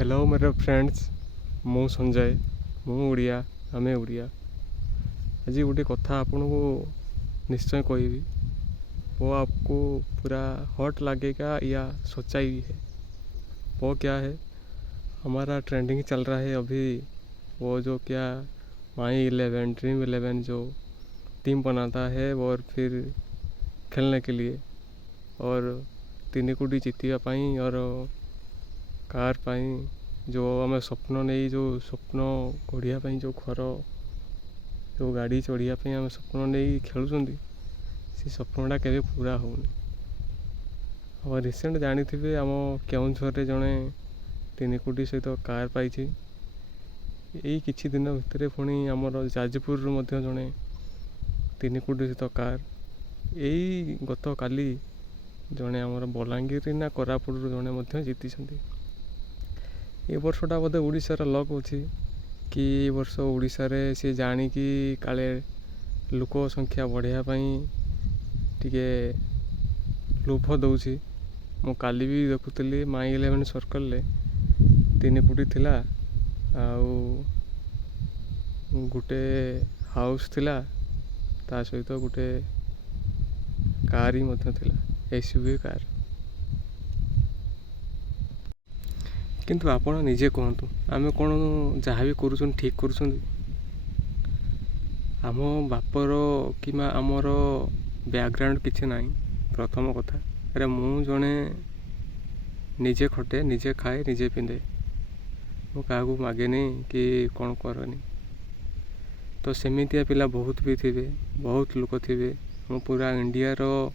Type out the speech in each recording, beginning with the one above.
Hello मेरे friends, मु संजय, मु उड़िया, आमे उड़िया। आज गोटे कथा आपन को निश्चय कहबी, वो आपको पूरा हॉट लगेगा या सच्चाई है। वो क्या है, हमारा ट्रेंडिंग चल रहा है अभी, वो जो क्या माई 11 ड्रीम 11 जो टीम बनाता है और फिर खेलने के लिए और 3 कोटी जीतिया पाई और कार पाई जो आम स्वप्न नहीं, जो स्वप्न गढ़िया जो घर जो गाड़ी चढ़िया आम स्वप्न नहीं खेलुं, से स्वप्नटा केवे पूरा होनी। और रिसेंट जानी थे आम केउंझर जड़े 3 कोटी सहित कार पाई। यही किछि दिन भितर पुणी आमर जाजपुर जड़े 3 कोटी सहित कार, यही गत काली जड़े आमर बलांगीर ना कोरापुट जड़े जीति। ए वर्षटा बोधे ओडिशार लक अच्छी कि वर्ष ओडिशार सी जाणिकी काले लोक संख्या बढ़ायापाई टिके लोभ दौची। मु काली भी देखुली माई 11 सर्कल 3 कोटी थिला, आउ गोटे हाउस थिला, ता सहित गोटे कार ही मध्य थिला, एसयूवी कार। किंतु आपण निजे कहतु, आमे कौन जहाँ भी करुँ ठीक करुँ? आम बापर कि आमर बैकग्राउंड किसी ना। प्रथम कथा, अरे मु जड़े निजे खटे, निजे खाए, निजे पिंधे, मु क्या मागे नहीं कि कौन करनी। तो सेमितिया पिला बहुत भी थे, बहुत लोक थे। मु पूरा इंडिया रो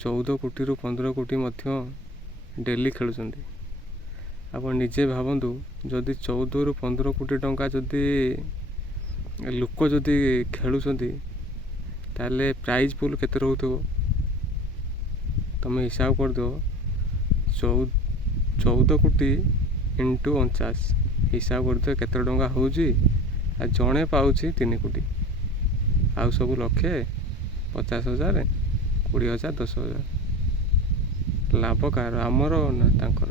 14 कोटी रु 15 कोटी डेली खेलुंट। आप निजे भावतु, जदि 14 रु 15 कोटी टंका जदि लोक जदि खेलुंट, ताले प्राइज पुल केते रहउथबो तमे हिसाब कर दो। 14 कोटी इंटू 49 हिसाब कर दो केते टंका होउची। आ जणे पाउची 3 कोटी, आउ सब लक्षे 50,000 20,000 10,000। लाभ कार आमर ना तांकर?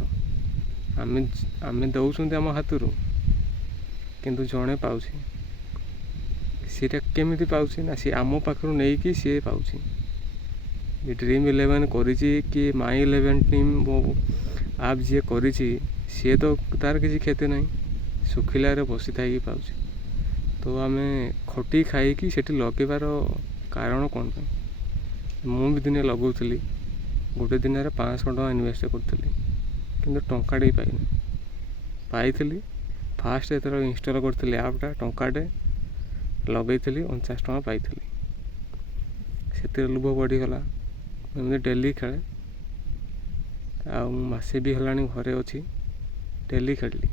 आमे दौरान आम हाथ रू, किंतु जड़े पाउछि सीटा केमिति पाउछि ना, सी आम पाखरु नहीं कि सी पाउछि। ड्रीम 11 करिछि कि माई 11 टीम आप जी करिछि, सी तो तार किसी क्षति नहीं, सुखिलारे बसी थाई पाउछि। तो आमे खटी खाई कि सेठी लगेबार कारण कौन? मु भी दिने लगौली, गोटे दिन 500 टका इनवेस्ट करी, किंतु टंकाटे पाई। फास्ट एथर इंस्टॉल करी ऐपटा टंकाटे लगे 49 टका पाई। से लोभ बढ़ीगला, एमती डेली खेले। आसे भी है घरे अच्छी, डेली खेली।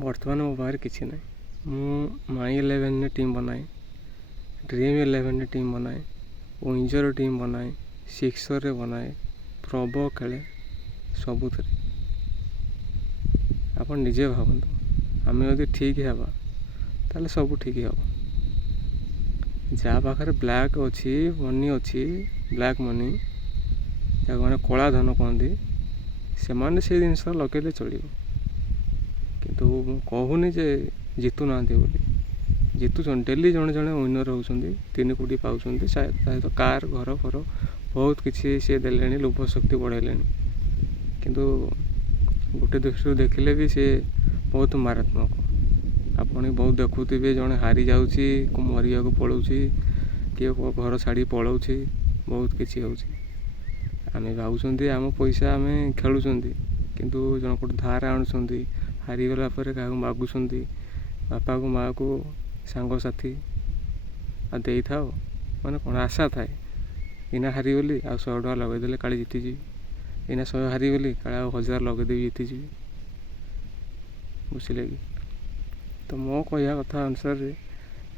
बर्तमान मो पाखे किसी ना। मु माई 11 ने टीम बनाए, ड्रीम 11 ने टीम बनाए, विंजर टीम बनाए, सिक्सर बनाए, प्रोबो खेले, सबुथ। आप निजे भावतु, आम जदि ठीक है ताले सब ठीक है। जहाँ पाखे ब्लैक अच्छी मनी अच्छी, ब्लैक मनी जहाँ मैंने कला धन कहती, से मैंने से जिनस लगे चलो। किंतु कहूनी जे जीतु ना बोली, जीतुन डेली जड़े जड़े विनर होती, 3 कोटी पाँच तो कार घर फर बहुत किसी सी दे, लोभ शक्ति बढ़े। किंतु गोटे दृष्टि देखिले भी सी बहुत मारात्मक। आपन बहुत देखुवे जड़े हारी जाऊँगी, मरिया को पलाऊँगी, किए घर छाड़ी पलाऊँगी, बहुत किसी होमें भावुं आम पैसा आम खेलुं, किंतु जन को धार आणुंट, हारीगला क्या मागुंट, बापा को माँ को सांगसाथी आ दे था माने कौन आशा थाए। इना हारीगली आ 100 टका लगेदे काली जीतीजी, इना 100 हारीगली काले 1000 लगेदेवी जीतीजी, बुझे कि? तो मो कह कथा अनुसार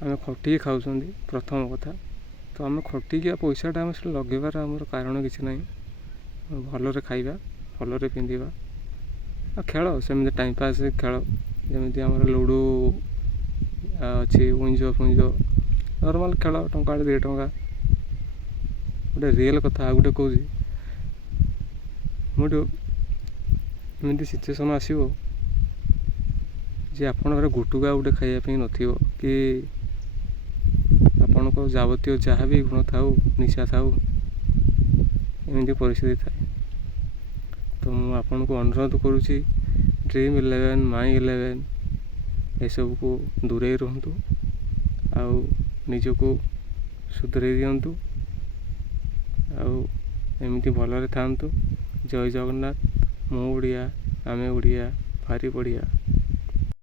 आम खटी खाऊँ प्रथम कथा। तो आम खटिकी पैसाटा आम से लगेबार आमर कारण किसी ना। भलरे खाइबा, भलरे पिंधिबा, आ खेल सेमती टाइम पास खेल, जमी आम लुडो अच्छी, विंज फुंज नॉर्मल खेल, टंका 2 टंका। गोटे रियल कथा गोटे कौन मुझे ଏମିତି ସିଚୁଏସନ୍ ଆସିବ ଯେ ଆପଣଙ୍କର ଗୁଟୁକା ଗୋଟେ ଖାଇବା ପାଇଁ ନଥିବ, କି ଆପଣଙ୍କ ଯାବତୀୟ ଯାହା ବି ଗୁଣ ଥାଉ, ନିଶା ଥାଉ, ଏମିତି ପରିସ୍ଥିତି ଥାଏ। ତ ମୁଁ ଆପଣଙ୍କୁ ଅନୁରୋଧ କରୁଛି, Dream11, My11 ଏସବୁକୁ ଦୂରେଇ ରୁହନ୍ତୁ, ଆଉ ନିଜକୁ ସୁଧରେଇ ଦିଅନ୍ତୁ, ଆଉ ଏମିତି ଭଲରେ ଥାଆନ୍ତୁ। ଜୟ ଜଗନ୍ନାଥ। ମୁଁ ଓଡ଼ିଆ, ଆମେ ଓଡ଼ିଆ, ଭାରି ବଢ଼ିଆ।